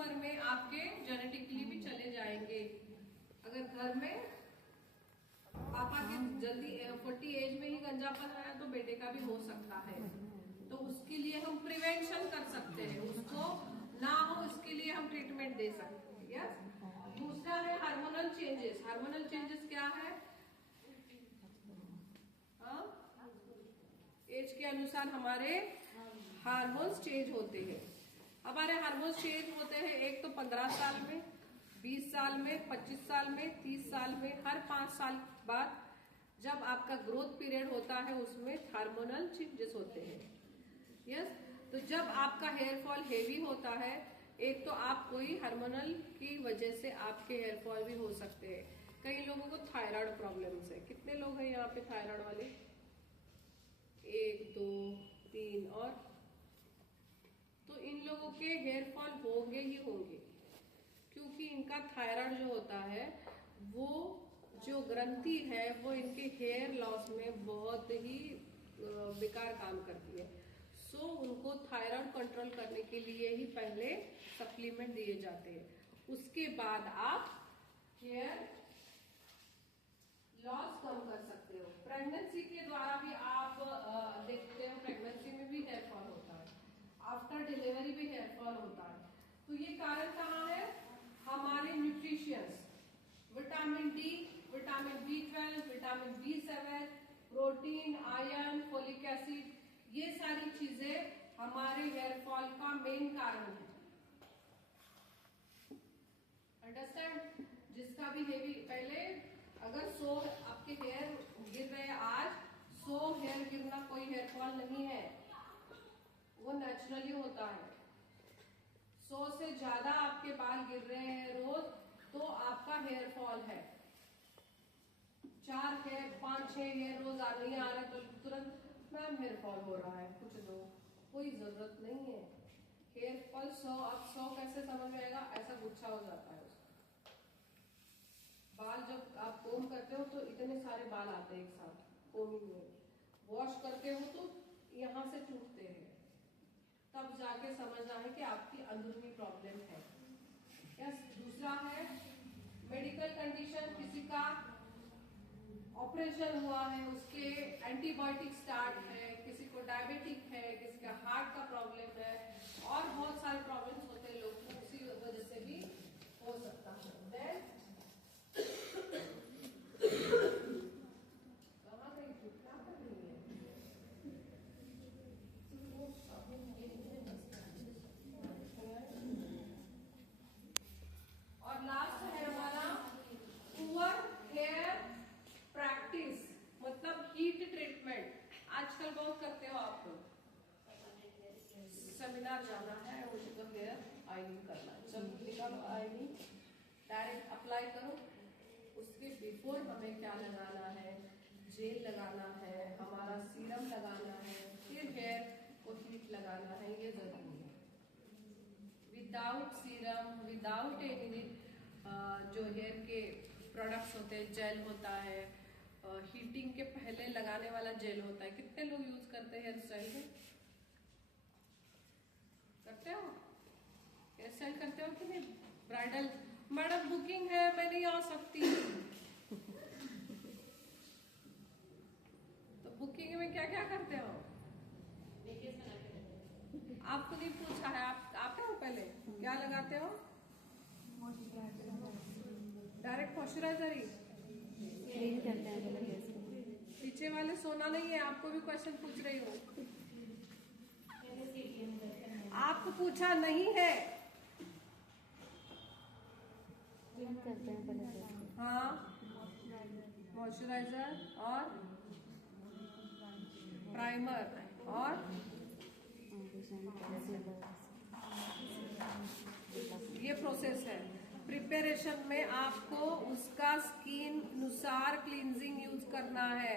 उम्र में आपके जेनेटिकली भी चले जाएंगे। अगर घर में पापा के जल्दी 40 एज में ही गंजापन आया तो बेटे का भी हो सकता है। तो उसके लिए हम प्रिवेंशन कर सकते हैं, उसको ना हो इसके लिए हम ट्रीटमेंट दे सकते हैं। यस। दूसरा है हार्मोनल चेंजेस। हार्मोनल चेंजेस क्या है? एज के अनुसार हमारे हार्मोन्स चेंज होते हैं। हमारे हार्मोन्स चेंज होते हैं, एक तो 15 साल में, 20 साल में, 25 साल में, 30 साल में, हर 5 साल बाद जब आपका ग्रोथ पीरियड होता है उसमें हार्मोनल चेंजेस होते हैं। यस। तो जब आपका हेयर फॉल हेवी होता है, एक तो आप कोई हार्मोनल की वजह से आपके हेयर फॉल भी हो सकते हैं। कई लोगों को थायराइड प्रॉब्लम्स है। कितने लोग हैं यहाँ पे थायराइड वाले? 1 2 3 और तो इन लोगों के हेयर फॉल होंगे ही होंगे, क्योंकि इनका थायराइड जो होता है वो जो ग्रंथि है वो इनके हेयर लॉस में बहुत ही बेकार काम करती है। सो उनको थायराइड कंट्रोल करने के लिए ही पहले सप्लीमेंट दिए जाते हैं, उसके बाद आप हेयर लॉस कम कर सकते हो। प्रेगनेंसी के द्वारा भी आप देखते हो, प्रेगनेंसी में भी हेयर फॉल होता है, आफ्टर डिलीवरी भी हेयर फॉल होता है। तो ये कारण कहाँ है? हमारे nutritions, vitamin D, vitamin B12, vitamin B7, protein, iron, folic acid, ये सारी चीजें हमारे हेयर फॉल का मेन कारण है। अंडरस्टैंड? जिसका भी हेवी, पहले अगर 100 आपके हेयर गिर रहे हैं आज, 100 हेयर गिरना कोई हेयर फॉल नहीं है, वो नेचुरली होता है। 100 से ज्यादा आपके बाल गिर रहे हैं रोज तो आपका हेयर फॉल है। 4 हेयर 5 6 हेयर रोज नहीं आ रहे तो तुरंत मैम हेयर फॉल हो रहा है, कुछ दो, कोई जरूरत नहीं है। हेयर फॉल 100, अब 100 कैसे समझ में आएगा? ऐसा गुच्छा हो जाता है उसका। बाल जब आप कोम करते हो तो इतने सारे बाल आते हैं एक साथ कोमिंग में, वॉश करते हो तो यहाँ से टूटते हैं, तब जाके समझना है कि आपकी अंदरूनी प्रॉब्लम है। यस। दूसरा है मेडिकल कंडीशन, किसी का ऑपरेशन हुआ है, उसके एंटीबायोटिक स्टार्ट है, किसी को डायबिटिक है, किसी का हार्ट का प्रॉब्लम है, और बहुत सारे प्रॉब्लम्स होते हैं लोग को, उसी वजह से भी हो सकता है। देन कहाँ गई थी? क्या कर रही है? और लास्ट है हमारा पुअर हेयर प्रैक्टिस, मतलब हीट ट्रीटमेंट। आजकल बहुत करते हो आप लोग, सेमिनार जाना है, मुझे हेयर आयनिंग करना है, जब निकालो आयनिंग डायरेक्ट अप्लाई करो, उसके बिफोर हमें क्या लगाना है? जेल लगाना है, हमारा सीरम लगाना है, फिर हेयर को हीट लगाना है, ये जरूरी है। विदाउट सीरम, विदाउट एनी जो हेयर के प्रोडक्ट्स होते हैं, जेल होता है, हीटिंग के पहले लगाने वाला जेल होता है, कितने लोग यूज करते हैं हेयर स्टाइल में? करते हो? हेयर स्टाइल करते हो कि नहीं? ब्राइडल मैडम बुकिंग है, मैं नहीं आ सकती। तो बुकिंग में क्या क्या करते हो? आपको नहीं पूछा है, आप हो पहले क्या लगाते हो? डायरेक्ट मॉइस्चराइजर ही क्लीन करते हैं पहले फेस को। पीछे वाले सोना नहीं है, आपको भी क्वेश्चन पूछ रही हूँ, आपको पूछा नहीं है। क्लीन करते हैं पहले फेस को। हाँ, मॉइस्चराइजर और प्राइमर और ये प्रोसेस है। प्रिपरेशन में आपको उसका स्किन अनुसार क्लींजिंग यूज करना है।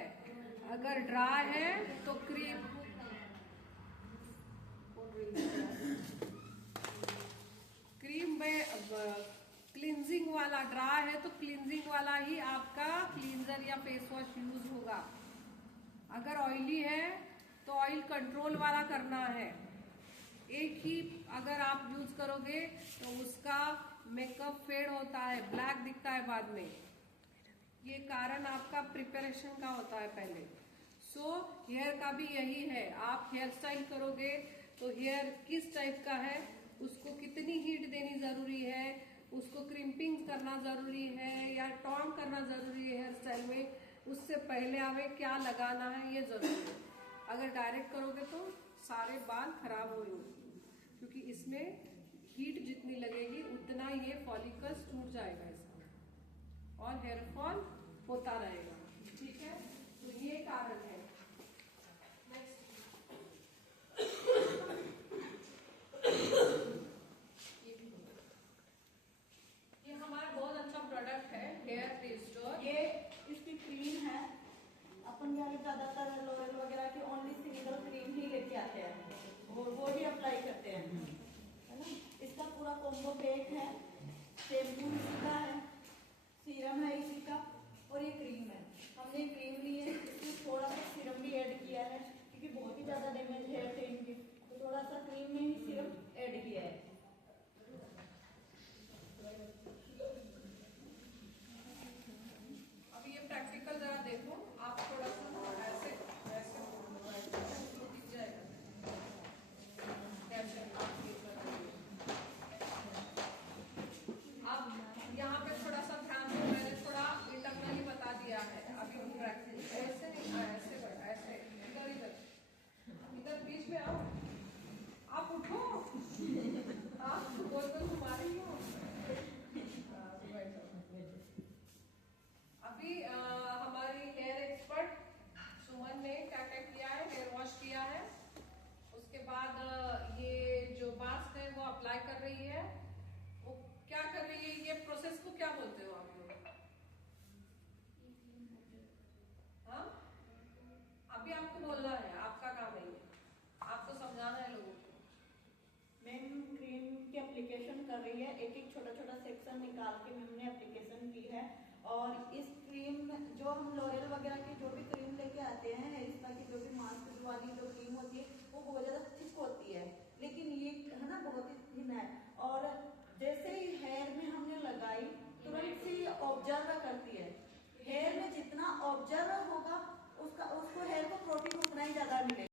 अगर ड्राई है तो क्रीम, क्रीम में क्लींजिंग वाला, ड्राई है तो क्लींजिंग वाला ही आपका क्लींजर या फेस वॉश यूज होगा। अगर ऑयली है तो ऑयल कंट्रोल वाला करना है। एक ही अगर आप यूज करोगे तो उसका मेकअप फेड होता है, ब्लैक दिखता है बाद में। ये कारण आपका प्रिपरेशन का होता है पहले। सो हेयर का भी यही है, आप हेयर स्टाइल करोगे तो हेयर किस टाइप का है, उसको कितनी हीट देनी जरूरी है, उसको क्रिम्पिंग करना जरूरी है या टॉन करना जरूरी है हेयर स्टाइल में, उससे पहले हमें क्या लगाना है ये जरूरी है। अगर डायरेक्ट करोगे तो सारे बाल खराब होंगे, क्योंकि इसमें हीट जितनी लगेगी उतना ये फॉलिकल्स टूट जाएगा इसका और हेयर फॉल होता रहेगा। ठीक है, तो ये कारण है। ये हमारा बहुत अच्छा प्रोडक्ट है हेयर रिस्टोर। ये इसकी क्रीम है। अपन यहाँ ज्यादातर लॉरेल वगैरह की ओनली सिंगल क्रीम ही लेके आते हैं और वो ही अप्लाई करते हैं, है ना। इसका पूरा कॉम्बो पैक है, शैम्पू इसी का है, सीरम है इसी का और ये क्रीम है। हमने क्रीम ली है, इसमें थोड़ा सा सीरम भी ऐड किया है क्योंकि बहुत ही ज्यादा डैमेज हेयर थे इनके, तो थोड़ा सा क्रीम में ही सीरम ऐड किया है। अब ये प्रैक्टिकल जरा देखो, आप थोड़ा सा ऐसे ऐसे दिख जाएगा कैसे आप ये करोगे। अब यहाँ पे थोड़ा सा ध्यान दो, मैंने थोड़ा इंटरनली बता दिया है। अभी प्रैक्टिस ऐसे नहीं, ऐसे ऐसे इधर इधर इधर बीच में आओ, आप उठो, आप गोल गोल घुमा रही हो। अभी हमारी हेयर एक्सपर्ट सुमन ने क्या क्या किया है, हेयर वॉश किया है, उसके बाद ये जो मास्क है वो अप्लाई कर रही है। वो क्या कर रही है, ये प्रोसेस को क्या बोलते हो आप लोग? हाँ, अभी आपको बोलना है, आपका काम है ये, आपको समझाना है लोगों को। मैम क्रीम की एप्लीकेशन कर रही है, एक एक छोटा छोटा सेक्शन निकाल के मैम ने एप्लीकेशन की है। और इस क्रीम जो हम लॉरेल वगैरह की जो भी क्रीम लेके आते हैं, हेयर स्पा की जो भी मास्क वाली जो क्रीम होती है वो बहुत ज्यादा थिक होती है, लेकिन ये है ना बहुत ही थिन है। और जैसे ही हेयर में हमने लगाई तुरंत से ये ऑब्जर्व करती है, हेयर में जितना ऑब्जर्व होगा उसका उसको हेयर को प्रोटीन उतना ही ज्यादा मिलेगा।